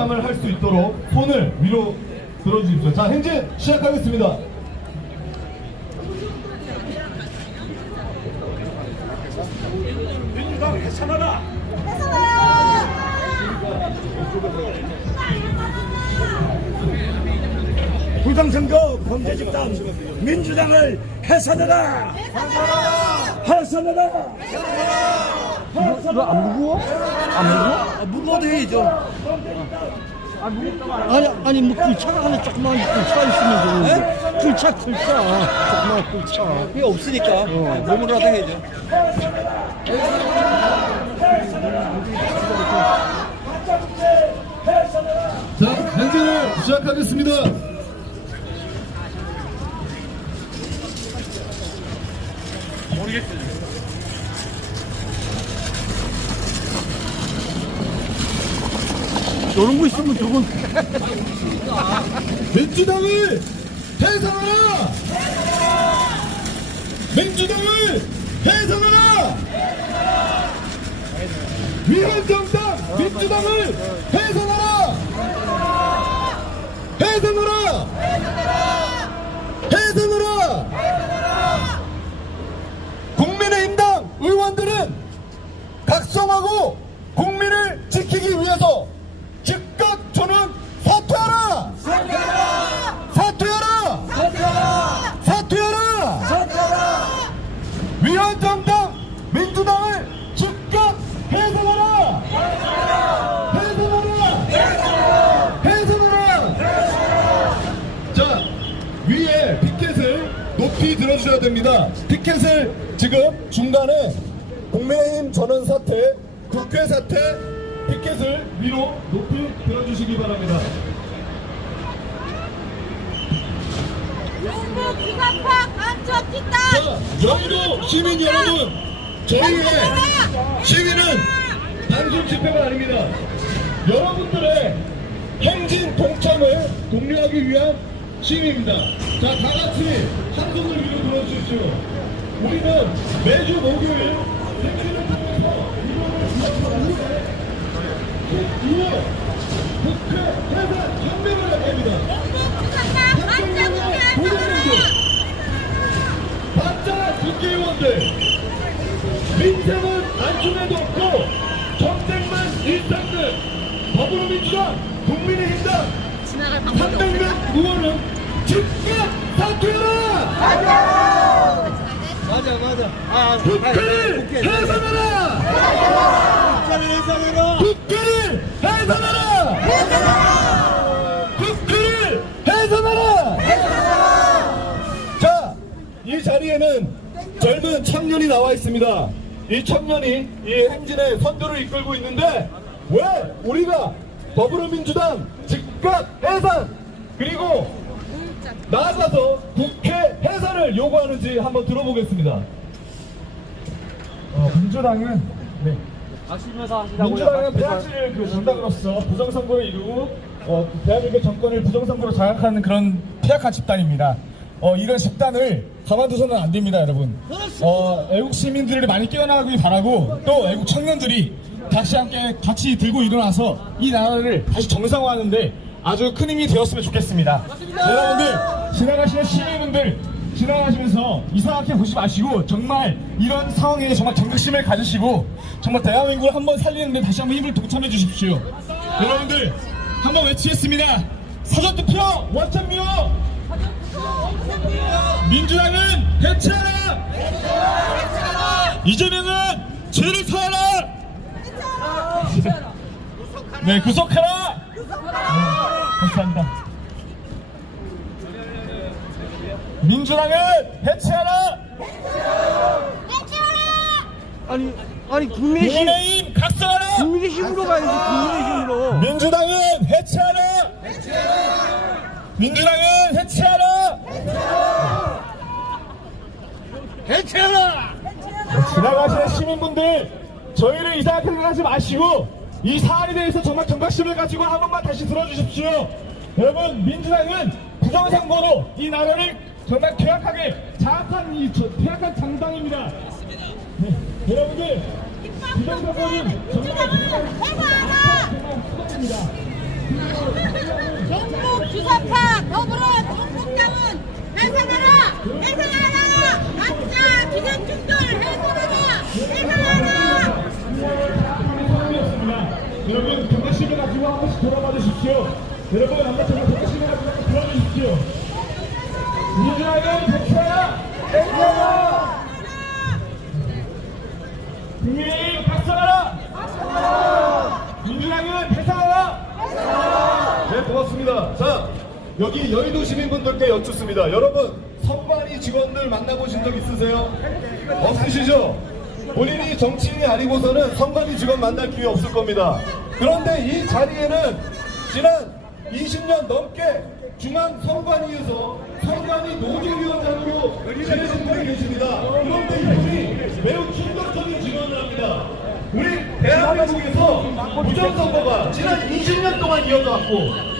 동참을 할 수 있도록 손을 위로 들어주십시오. 자, 행진 시작하겠습니다. 민주당 해산하라! 부정선거 범죄 집단 민주당을 해산하라! 해산하라! 너 안 무거워? 안 무거워? 무거워도 해야죠. 아니 뭐 굴차가 하나 조그만 굴차 있으면 되는데 굴차 조그만 굴차 그게 없으니까 몸으로라도 해야죠. 자, 행진을 시작하겠습니다. 모르겠어요. 이런 거 있으면 저건 민주당을 해산하라! 민주당을 해산하라! 위헌정당 민주당을 해산하라! 해산하라! 해산하라! 국민의힘당 의원들은 각성하고 국민을 지키기 위해서 즉각 전원 사퇴하라! 사퇴하라! 사퇴하라! 위헌정당 민주당을 즉각 해산하라! 해산하라! 자, 위에 피켓을 높이 들어주셔야 됩니다. 피켓을 지금 중간에 국민의힘 전원 사퇴, 국회 사퇴, 피켓을 위로 높이 들어주시기 바랍니다. 정부 비상파 간첩 집단 자, 여의도 시민 여러분, 저희의 시위는 단순 집회가 아닙니다. 여러분들의 행진 동참을 독려하기 위한 시위입니다. 자, 다 같이 한 손을 위로 들어주십시오. 우리는 매주 목요일 행진을 통해서 이번을 위해서 12월 국회 해산 혁명을 할 겁니다. 반짝 국회의원들, 민생은 안중에도 없고 정책만 일상들, 더불어민주당, 국민의힘당 300명 의원은 즉각 사퇴하라! 맞아. 국회를 해산하라! 국회를 해산하라! 국회를 해산하라! 자, 이 자리에는 젊은 청년이 나와 있습니다. 이 청년이 이 행진의 선두를 이끌고 있는데 왜 우리가 더불어민주당 즉각 해산 그리고 나아가서 국회 해산을 요구하는지 한번 들어보겠습니다. 민주당은 아시면서 하시라고요. 민주당은 패하실 그 정당으로서 부정선거를 이루고 대한민국 정권을 부정선거로 장악하는 그런 폐악한 집단입니다. 이런 집단을 가만두서는 안 됩니다, 여러분. 애국 시민들을 많이 깨어나가길 바라고 또 애국 청년들이 다시 함께 같이 들고 일어나서 이 나라를 다시 정상화하는데 아주 큰 힘이 되었으면 좋겠습니다. 여러분들, 지나가시는 시민분들 지나가시면서 이상하게 보지 마시고 정말 이런 상황에 정말 경각심을 가지시고 정말 대한민국을 한번 살리는데 다시 한번 힘을 동참해 주십시오. 여러분들 한번 외치겠습니다. 사전투표 원천미호 민주당은 해체하라! 이재명은 죄를 사하라! 네, 구속하라! 감사합니다. 민주당은 해체하라! 아니 국민의힘 각성하라! 국민의힘으로 가야지. 국민의힘으로. 민주당은 해체하라! 민주당은 해체하라! 해체하라! 지나가시는 시민분들, 저희를 이상하게 생각하지 마시고 이 사안에 대해서 정말 경각심을 가지고 한 번만 다시 들어주십시오. 여러분, 민주당은 부정선거로 이 나라를 정말 괴악하게 장악한 이 괴악한 정당입니다. 네, 여러분들, 부정선거는 정말 해산하라! 수고입니다. 전국 주사파 더불어 전국당은 해산하라! 해산하라! 가짜 기생충들 해산하라! 해산하라! 여러분 경각심을 가지고 한 번씩 돌아봐 주십시오. 여러분 한 번씩 경각심을 가지고 돌아주십시오. 민주당은 백사야! 백사야! 국민 박살하라! 민주당은 백사하라! 네, 고맙습니다. 자, 여기 여의도 시민분들께 여쭙습니다. 여러분, 선관위 직원들 만나보신 적 있으세요? 없으시죠? 본인이 정치인이 아니고서는 선관위 직원 만날 기회 없을 겁니다. 그런데 이 자리에는 지난 20년 넘게 중앙선관위에서 선관위 노조위원장으로 지내신 분이 계십니다. 그런데 이분이 매우 충격적인 증언을 합니다. 우리 대한민국에서 부정선거가 지난 20년 동안 이어져 왔고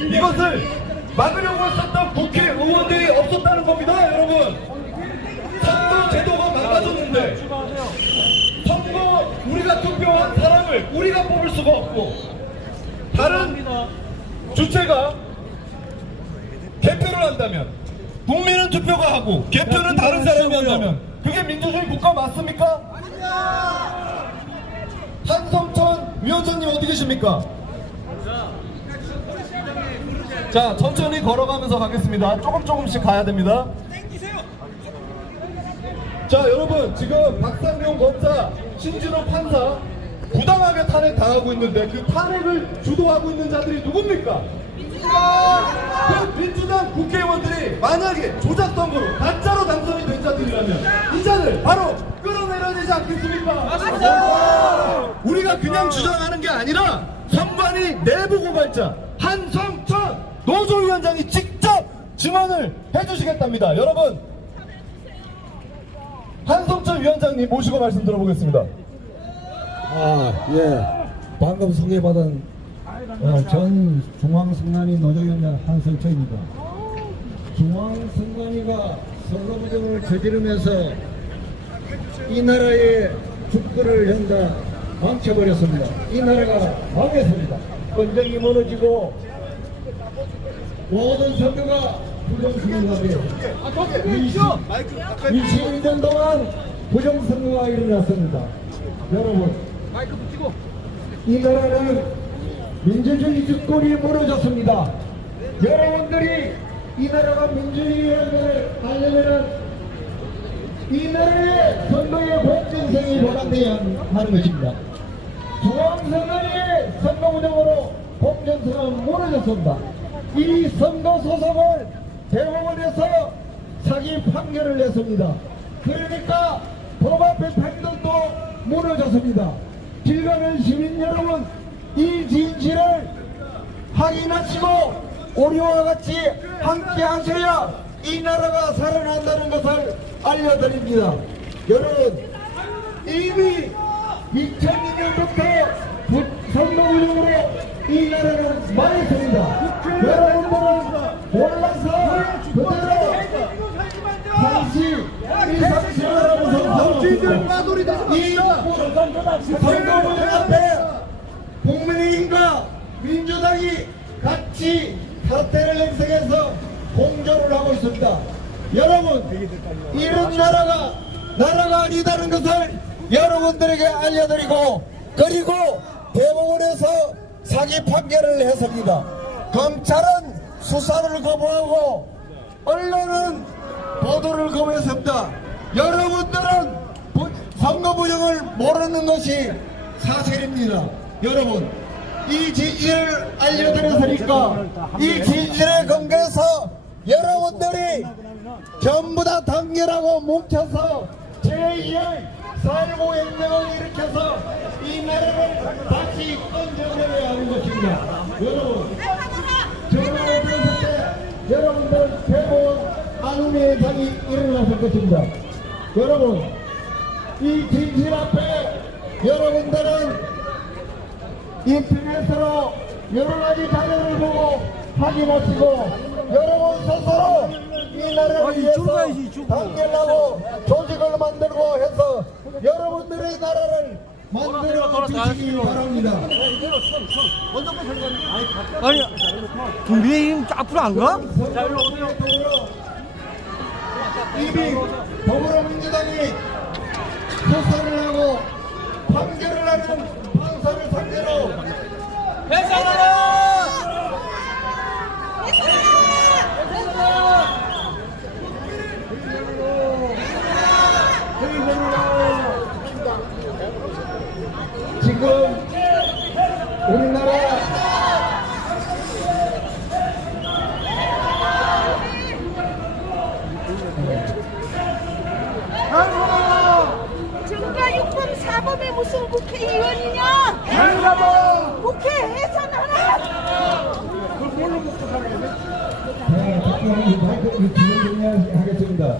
이것을 막으려고 했었던 국회의원들이 없었다는 겁니다, 여러분. 선거 제도가 망가졌는데 선거 우리가 투표한 사람을 우리가 뽑을 수가 없고 다른 주체가 개표를 한다면 국민은 투표가 하고 개표는 다른 사람이 한다면 그게 민주주의 국가 맞습니까? 한성천 위원장님 어디 계십니까? 자, 천천히 걸어가면서 가겠습니다. 조금씩 가야 됩니다. 자, 여러분, 지금 박상용 검사, 신진호 판사 부당하게 탄핵 당하고 있는데 그 탄핵을 주도하고 있는 자들이 누굽니까? 그 민주당 국회의원들이 만약에 조작 선거로 가짜로 당선이 된 자들이라면 이 자들 바로 끌어내려야 되지 않겠습니까? 맞습니다. 우리가 그냥 주장하는 게 아니라 선관위 내부 고발자 한성천 노조위원장이 직접 증언을 해주시겠답니다. 여러분, 한성천 위원장님 모시고 말씀 들어보겠습니다. 방금 소개받은 전 중앙선관위 노조위원장 한성천입니다. 중앙선관위가 선거 부정을 저지르면서 이 나라의 주권을 현다 망쳐버렸습니다. 이 나라가 망했습니다. 헌정이 무너지고 모든 선거가 부정선거가 되었습니다. 22년 동안 부정선거가 일어났습니다. 여러분, 이 나라는 민주주의 주권이 무너졌습니다. 여러분들이 이 나라가 민주주의라는 것을 알려면 이 나라의 선거의 공정성이 보장돼야 하는 것입니다. 중앙선관위의 선거 부정으로 공정성은 무너졌습니다. 이 선거 소송을 대법원에서 사기 판결을 냈습니다. 그러니까 법 앞에 판결도 무너졌습니다. 길가는 시민 여러분, 이 진실을 확인하시고 우리와 같이 함께 하셔야 이 나라가 살아난다는 것을 알려드립니다. 여러분, 이미 2002년부터 선거운영으로 이 나라는 망했습니다. 여러분들은 몰라서 그대로 당시 이 선거운영 앞에 국민의힘과 민주당이 같이 사태를 형성해서 공조를 하고 있습니다. 여러분, 이런 나라가 아니다는 것을 여러분들에게 알려드리고, 그리고 대법원에서 사기 판결을 했습니다. 검찰은 수사를 거부하고 언론은 보도를 거부했습니다. 여러분들은 선거 부정을 모르는 것이 사실입니다. 여러분, 이 진실을 알려드렸으니까 이 진실에 근거해서 여러분들이 전부 다 단결하고 뭉쳐서 제2의 4.19 혁명을 일으켜서 이 나라를 다시 건져내야 하는 것입니다. 여러분, 전화를 들었을 때 여러분들 대법원 안음의 현상이 일어났을 것입니다. 여러분, 이 진실 앞에 여러분들은 인터넷으로 여러 가지 자료를 보고 확인하시고 여러분 스스로 이 나라를 위해서 단결하고 조직을 만들고 해서 여러분들의 나라를 만들어 주시기 바랍니다. 아니, 국민의힘 앞으로 안 가? 이미 더불어민주당이 수사를 하고 판결을 하는 판사를 상대로 지금 우리나라 증가 육군 사범이 무슨 국회의원이냐? 국회 해산하라! 하겠습니다.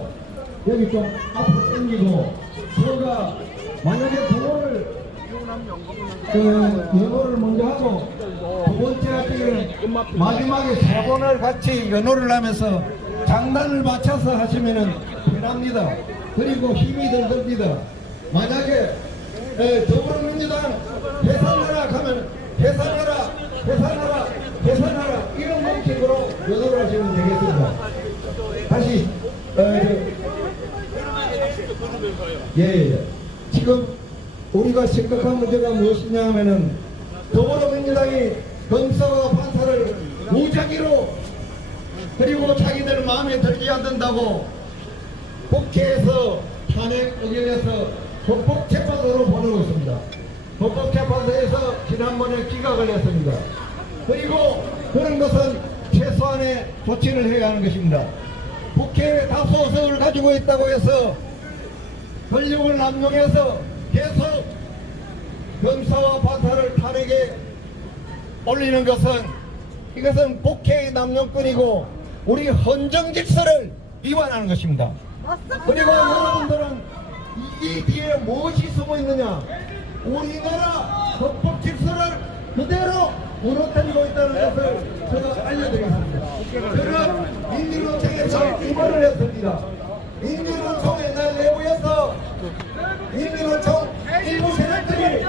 여기 좀 앞으로 당기고 저가 만약에 그거를 연호를 먼저 하고 두 번째 같은 마지막에 세 번을 같이 연호를 하면서 장단을 맞춰서 하시면은 편합니다. 그리고 힘이 더 듭니다. 만약에 더불어민주당 해산하라 하면 해산하라 이런 방식으로 연호를 하시면 되겠습니다. 다시 예. 지금 우리가 심각한 문제가 무엇이냐 하면은 더불어민주당이 검사와 판사를 무작위로 그리고 자기들 마음에 들지 않는다고 국회에서 탄핵 의견에서 헌법재판소로 보내고 있습니다. 헌법재판소에서 지난번에 기각을 했습니다. 그리고 그런 것은 최소한의 조치를 해야 하는 것입니다. 국회에 다수의석을 가지고 있다고 해서 권력을 남용해서 계속 검사와 판사를 탄핵에 올리는 것은 이것은 국회의 남용권이고 우리 헌정 질서를 위반하는 것입니다. 그리고 여러분들은 이 뒤에 무엇이 숨어 있느냐? 우리나라 헌법 질서를 그대로 무너뜨리고 있다는 것을 제가 알려드리겠습니다. 그런 민주노총에서 임원을 했습니다. 민주노총의 날 내부에서 민주노총 일부 세력들이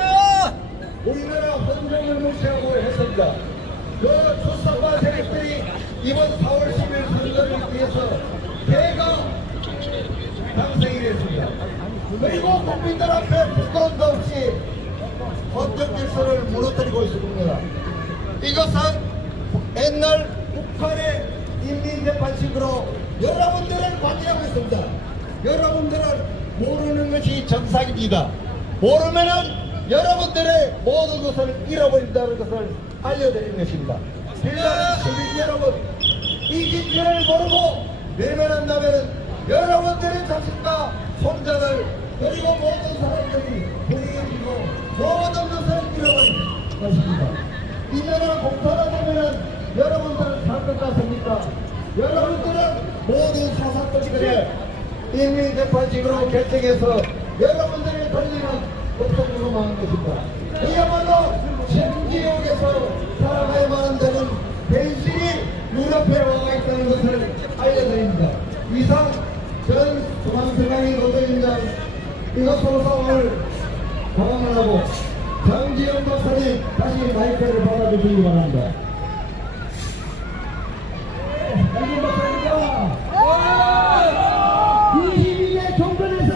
우리나라 헌정을 무시하고 했습니다. 그 출사과 세력들이 이번 4월 10일 선거를 위해서 대거 당선이 됐습니다. 그리고 국민들 앞에 부끄럼도 없이 헌정 질서를 무너뜨리고 있습니다. 이것은 옛날 북한의 인민재판식으로 여러분들을 관리하고 있습니다. 여러분들은 모르는 것이 정상입니다. 모르면은 여러분들의 모든 것을 잃어버린다는 것을 알려드리는 것입니다. 빌라 시민 여러분, 이 진실을 모르고 외면한다면 여러분들의 자식과 손자들 그리고 모든 사람들이 불행해지고 모든 것을 잃어버릴 것입니다. 이 나라 공포가 되면 여러분들은 살 것 같습니까? 여러분들은 모든 사사건들을 인민재판식으로 결정해서 여러분들의 권리는 없어지고만 하는 것입니다. 이야말로 신지옥에서 살아가야만 한다는 현실이 눈앞에 와 있다는 것을 알려드립니다. 이상 전 중앙선관위 노조위원장 이것으로 상황을 감안을 하고 장지영 박사님 다시 마이크를 받아주시기 바랍니다. 장지영 박사입니다. 22년 정권에서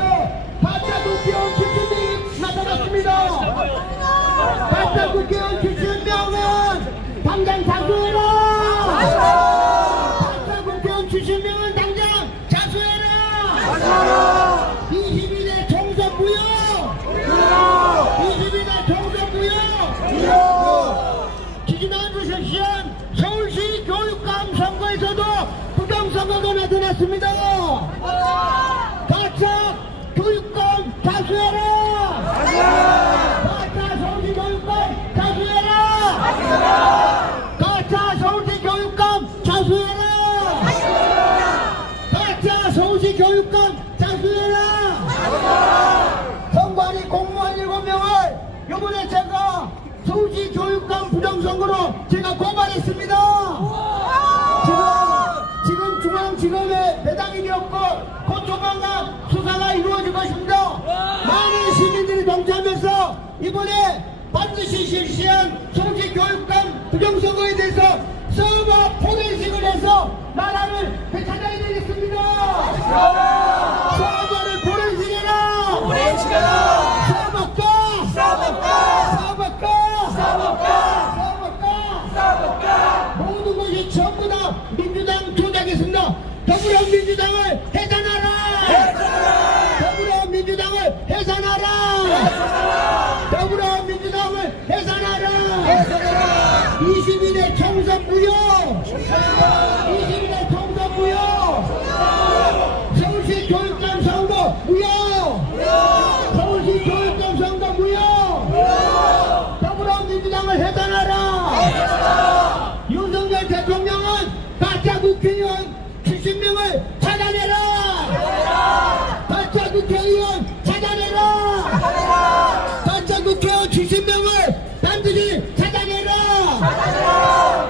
가짜 국회의원 70명이 나타났습니다. 가짜 국회의원 70명은 당장 자수해라. 가짜 국회의원 70명은 당장 자수해라. 22대 총선 무효. 22대 총선 무효. 지지난 주십시온 서울시 교육감 선거에서도 부정선거가 나타났습니다. 가짜 교육감 자수해라. 가짜 서울시 교육감 자수해라. 가짜 서울시 교육감 자수해라. 가짜 서울시 교육감 자수해라. 선관위 공무원 7명을 이번에 제가 서울시 교육감 부정선거로 제가 고발했습니다. 지금 중앙지검에 배당이 되었고 곧 조만간 수사가 이루어질 것입니다. 많은 시민들이 동참해서 이번에 반드시 실시한 정치교육감 부정선거에 대해서 서버 포렌식을 해서 나라를 되찾아야 되겠습니다. 서버를 포렌식해라. 모든 것이 전부 다 민주당 조작이었습니다. 더불어민주당을 해산하라. 더불어민주당을 해산하라. 더불어민주당을 해산하라. 22대 총선 무효. 22대 총선 무효. 서울시 교육감 선거 무효. 서울시 교육감 선거 무효. 더불어민주당을 해산하라. 윤석열 대통령은 가짜 국회의원 70명을 찾아내라. 가짜 국회의원 찾아내라. 가짜 국회의원 70명을 반드시 찾아내라.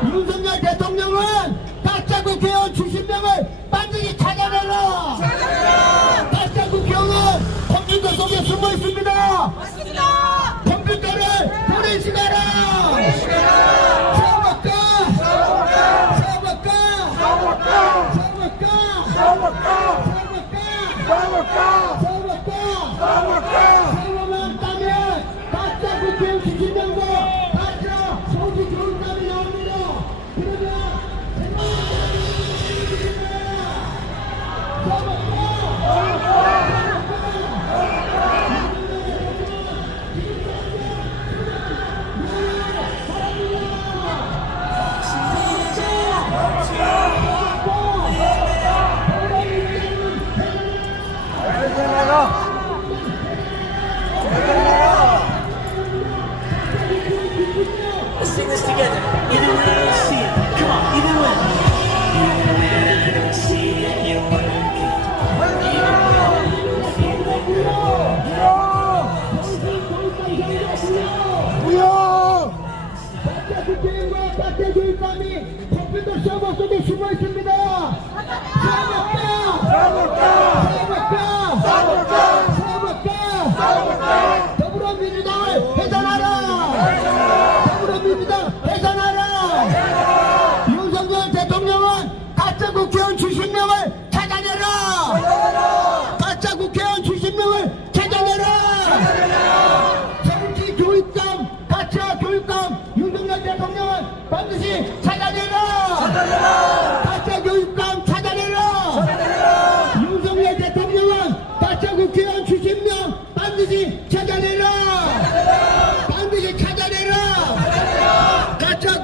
윤석열 대통령은 가짜 국회의원 70명을 반드시 찾아내라. 가짜 국회의원은 컴퓨터 속에 숨어 있습니다. 컴퓨터를 포렌식하라. 서버만 따면 가짜 국회의원 70명과 가짜 서울시 교육감이 나옵니다. 그러면 Let's sing this together. You don't really see it. Come on, you do it. You don't see it. You work 가짜 국회의원과 가짜 교육감이 컴퓨터 서버 속에 숨어 있습니다. 더불어민주당을 해산하라. 더불어민주당 해산하라. 윤석열 대통령은 가짜 국회의원 70명을 찾아내라. 가짜 국회의원 70명을 찾아내라. 정치 교육감, 가짜 교육감 윤석열 대통령은 반드시 찾아내라. 가짜 교육감 찾아내라. 윤석열 대통령은 가짜 국회의원 70명 반드시 찾아내라. 반드시 찾아내라. 가짜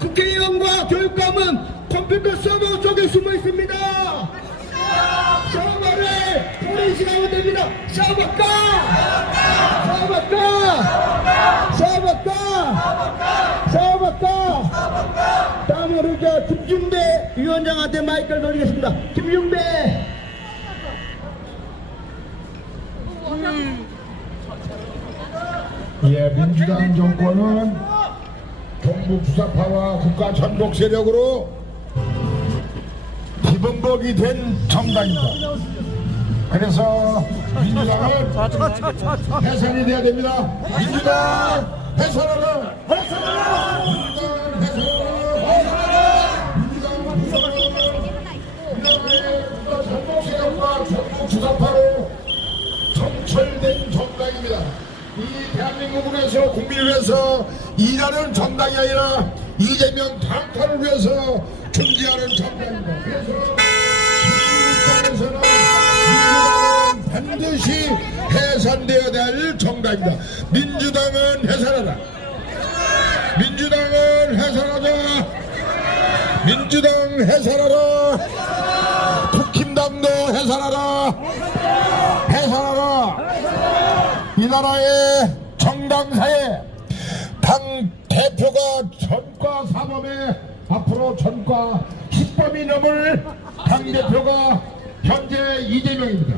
국회의원과 교육감은 컴퓨터 서버 속에 숨어 있습니다. 서버를 포렌식하면 됩니다. 다음으로 김준배 위원장한테 마이크를 돌리겠습니다. 김준배. 예, 민주당 정권은 정부 부사파와 국가 전복 세력으로 기본복이 된 정당입니다. 그래서 민주당은 해산이 돼야 됩니다. 민주당 해산하라! 민주당 해산하라! 민주당의 국가 전복 세력과 정부 부사파로 정철된 정당입니다. 이 대한민국을 위해서 국민을 위해서 일하는 정당이 아니라 이재명 당선을 위해서 존재하는 정당입니다. 그래서 민주당에서는 반드시 해산되어야 될 정당입니다. 민주당은 해산하라. 민주당은 해산하자. 민주당 해산하라. 국힘당도 해산하라. 해산하라. 이 나라의 정당사에 당 대표가 전과 사범에 앞으로 전과 10범이 넘을 당 대표가 현재 이재명입니다.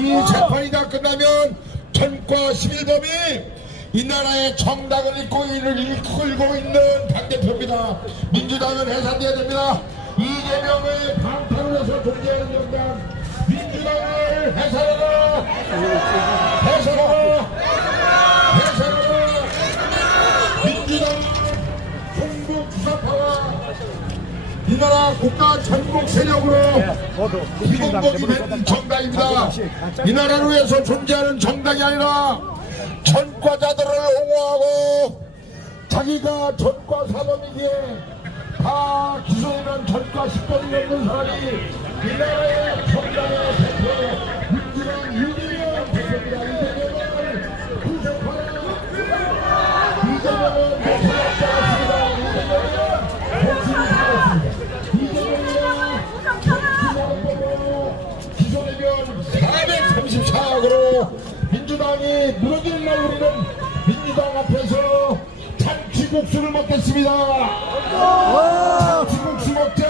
이 재판이 다 끝나면 전과 11범이 이 나라의 정당을 이끌고 있는 당 대표입니다. 민주당은 해산돼야 됩니다. 이재명의 방탄을 해서 존재하는 정당 민주당을 해산하라. 해산하라. 이 나라 국가 전국 세력으로 기본복이 된 정당입니다. 이 나라를 위해서 존재하는 정당이 아니라 전과자들을 옹호하고 자기가 전과 사범이기에 다 기소된 전과 10범이 넘는 사람이 이 나라의 정당의 대표 민주당 이재명 대표입니다. 이재명을 구속하라. 이재명은 못살았지 않았습니다. 기소되면 434억으로 민주당이 무너지는 날 우리는 민주당 앞에서 참치국수를 먹겠습니다. 참치국수 먹자.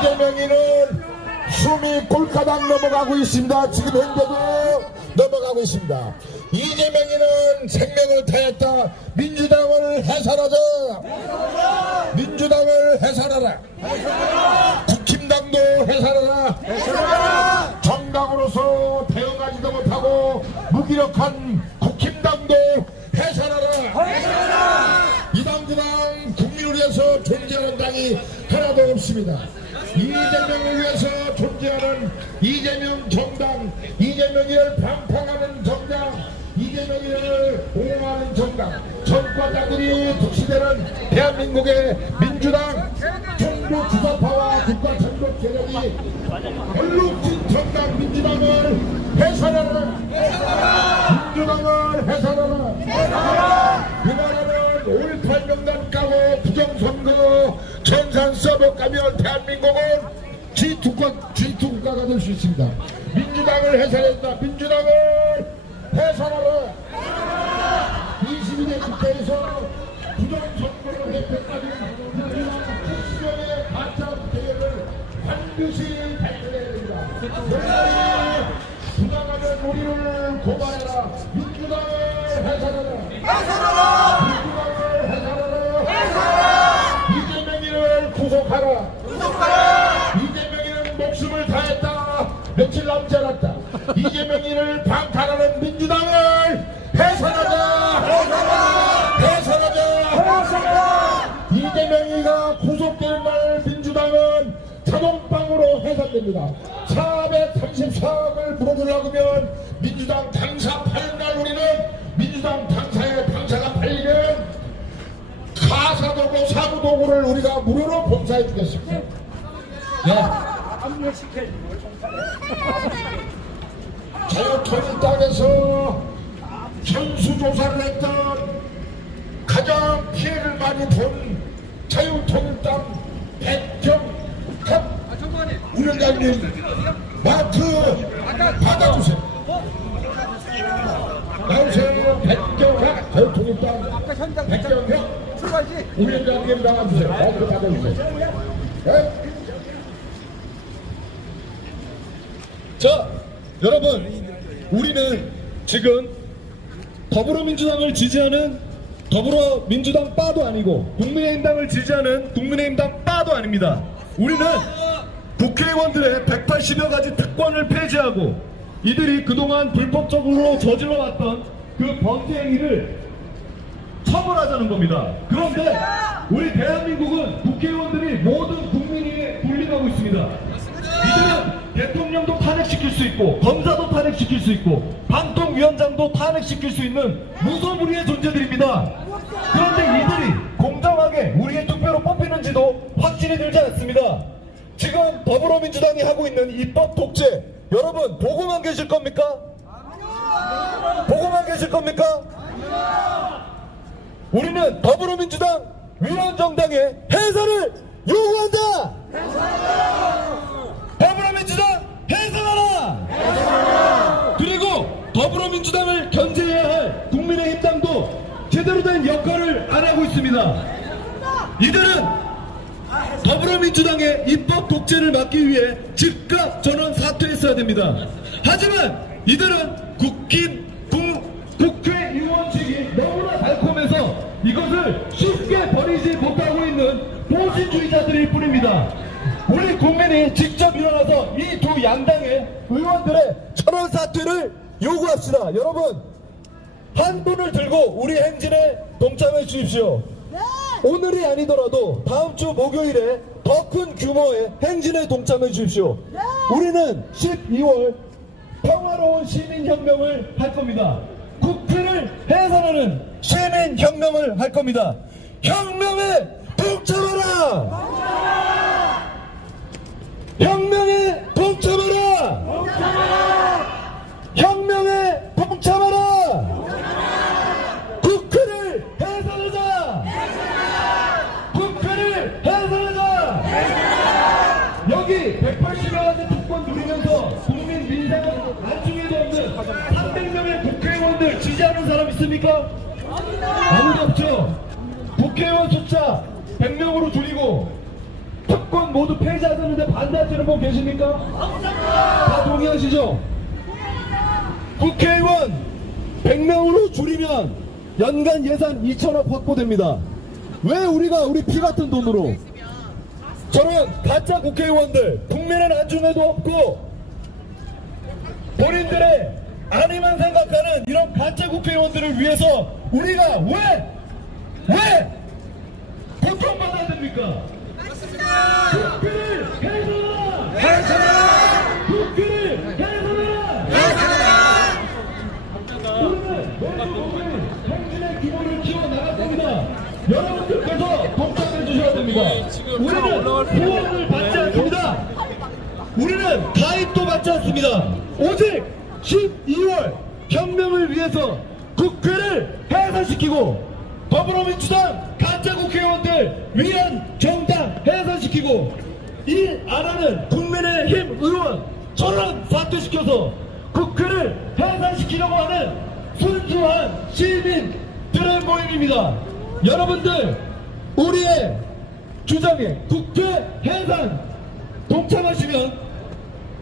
이재명이는 숨이 꼴가닥 넘어가고 있습니다. 지금 현재도 넘어가고 있습니다. 이재명이는 생명을 다했다. 민주당을 해산하자. 민주당을 해산하라. 국힘당도 해산하라. 정당으로서 대응하지도 못하고 무기력한 국힘당도 해산하라. 이 당주당 국민을 위해서 존재하는 당이 하나도 없습니다. 이재명을 위해서 존재하는 이재명 정당, 이재명이를 방탕하는 정당, 이재명이를 옹호하는 정당, 전과자들이 독시되는 대한민국의 민주당, 정부 주사파와 국가 전국 세력이 얼룩진 정당 민주당을 해산하라. 민주당을 해산하라. 이 나라는 5.18 명단 까고 부정선거 전산 서버 까면 대한민국은 G2국가가 될 수 있습니다. 민주당을 해산했다. 민주당을 해산하라. 22대 국회에서 부정선거로 대표까지 민주당 70명의 반짝 대회를 반드시 발표해야 됩니다. 부당하는 우리를 고발해라. 민주당을 해산하라. 민주당을 해산하라. 이재명이를 구속하라. 이재명이는 목숨을 다했다. 며칠 남지 않았다. 이재명이를 방탄하는 민주당을 해산하자. 해산하자. 이재명이가 구속될 날 민주당은 자동방으로 해산됩니다. 434억을 물어주려고 하면 민주당 당사 팔는 날 우리는 민주당 당사의 당사가 팔리면 가사도구 사무도구를 우리가 무료로 봉사해 주겠습니다. 자유통일당에서 전수조사를 했던 가장 피해를 많이 본 자유통일당 백정혁 위원장님 마크 받아주세요. 나오세요. 백정혁 자유통일당 백정혁 위원장님 나와주세요. 마크 받아주세요. 네? 자, 여러분, 우리는 지금 더불어민주당을 지지하는 더불어민주당 바도 아니고 국민의힘당을 지지하는 국민의힘당 바도 아닙니다. 우리는 국회의원들의 180여 가지 특권을 폐지하고 이들이 그동안 불법적으로 저질러왔던 그 범죄 행위를 처벌하자는 겁니다. 그런데 우리 대한민국은 국회의원들이 모든 국민이 군림하고 있습니다. 이들은 대통령도 탄핵시킬 수 있고 검사도 탄핵시킬 수 있고 방통위원장도 탄핵시킬 수 있는 무소불위의 존재들입니다. 그런데 이들이 공정하게 우리의 투표로 뽑히는지도 확신이 들지 않습니다. 지금 더불어민주당이 하고 있는 입법 독재, 여러분 보고만 계실 겁니까? 보고만 계실 겁니까? 우리는 더불어민주당 위원정당의 해산을 요구한다! 더불어민주당 해산하라! 그리고 더불어민주당을 견제해야 할 국민의힘당도 제대로 된 역할을 안 하고 있습니다. 이들은 더불어민주당의 입법 독재를 막기 위해 즉각 전원 사퇴했어야 됩니다. 하지만 이들은 국회의원직이 너무나 달콤해서 이것을 쉽게 버리지 못하고 있는 보신주의자들일 뿐입니다. 우리 국민이 직접 일어나서 이 두 양당의 의원들의 전원 사퇴를 요구합시다. 여러분, 한 분을 들고 우리 행진에 동참해 주십시오. 오늘이 아니더라도 다음 주 목요일에 더 큰 규모의 행진에 동참해 주십시오. 우리는 12월 평화로운 시민혁명을 할 겁니다. 국회를 해산하는 시민혁명을 할 겁니다. 혁명에 동참하라! 혁명에 동참하라! 혁명에 동참하라! 국회를 해산하자! 국회를 해산하자! 여기 180여 가지 특권 누리면서 국민 민생은 안중에도 없는 300명의 국회의원들 지지하는 사람 있습니까? 아무도 없죠. 국회의원 숫자 100명으로 줄이고 특권 모두 폐지하자는데 반대하시는 분 계십니까? 다 동의하시죠? 국회의원 100명으로 줄이면 연간 예산 2천억 확보됩니다. 왜 우리가 우리 피 같은 돈으로 저런 가짜 국회의원들 국민은 안중에도 없고 본인들의 안위만 생각하는 이런 가짜 국회의원들을 위해서 우리가 왜 고통받아야 됩니까? 국회를 해산하라! 국회를 해산하라! 우리는 매주 목요일 행진의 규모를 키워나갈 겁니다. 여러분들께서 동참해 주셔야 됩니다. 우리는 후원을 받지 않습니다. 우리는 가입도 받지 않습니다. 오직 12월 혁명을 위해서 국회를 해산시키고 더불어민주당 가짜 국회의원들 위한 정당 해산시키고 일 안 하는 국민의힘 의원 전원 사퇴시켜서 국회를 해산시키려고 하는 순수한 시민들의 모임입니다. 여러분들 우리의 주장에 국회 해산 동참하시면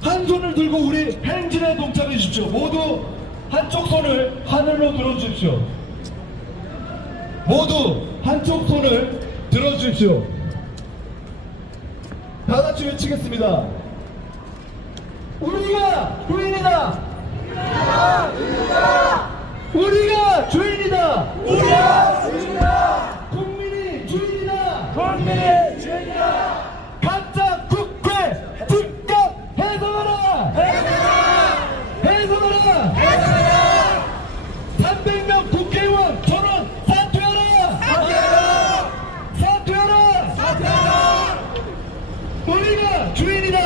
한 손을 들고 우리 행진에 동참해 주십시오. 모두 한쪽 손을 하늘로 들어 주십시오. 모두 한쪽 손을 들어 주십시오. 다 같이 외치겠습니다. 우리가 주인이다. 우리가 주인이다. 국민이 주인이다. 가짜 국회 즉각 해산하라. 300명 국회의원 전원 사퇴하라. 우리가 주인이다.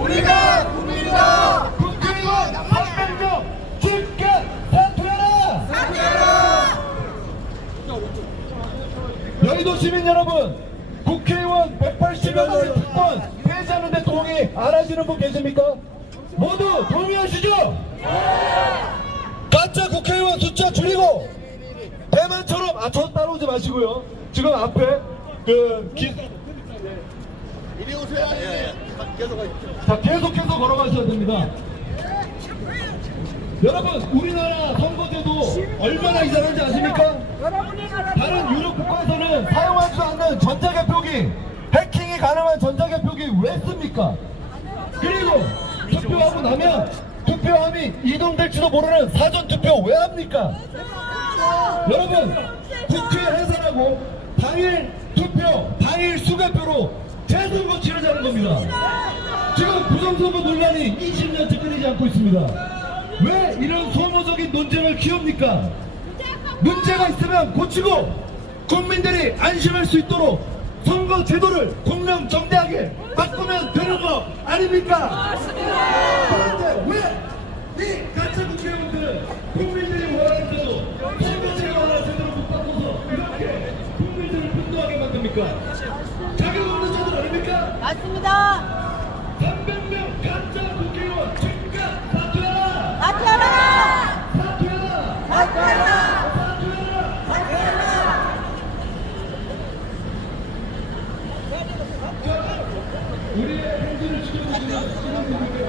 우리가 국민이다. 국회의원 300명 즉각 사퇴하라. 여의도 시민 여러분, 국회의원 180여 가지 특권 폐지하는데 동의 안 하시는 분 계십니까? 모두 동의하시죠? 가짜 국회의원 숫자 줄이고 대만처럼 저 따라오지 마시고요. 지금 앞에 이리 오세요. 자, 계속해서 걸어가셔야 됩니다. 여러분, 우리나라 선거제도 얼마나 이상한지 아십니까? 다른 유럽 국가에서는 사용할 수 없는 전자개표기, 해킹이 가능한 전자개표기 왜 씁니까? 그리고 투표하고 나면 투표함이 이동될지도 모르는 사전투표 왜 합니까? 여러분, 국회 해산하고 당일 투표, 당일 수개표로 재선거 치르자는 겁니다. 지금 부정선거 논란이 20년째 끊이지 않고 있습니다. 왜 이런 소모적인 논쟁을 키웁니까? 문제가 있으면 고치고 국민들이 안심할 수 있도록 선거 제도를 공명정대하게 바꾸면 되는 거 아닙니까? 그런데 왜 이 가짜 국회의원들은 국민들이 원하는 대로 선거 제도를 못 바꿔서 이렇게 국민들을 분노하게 만듭니까? 자격 없는 자들 아닙니까? 맞습니다. 300명 가짜 국회의원 즉각 사퇴하라! 우리의 행진을 지켜주시는 시민분들께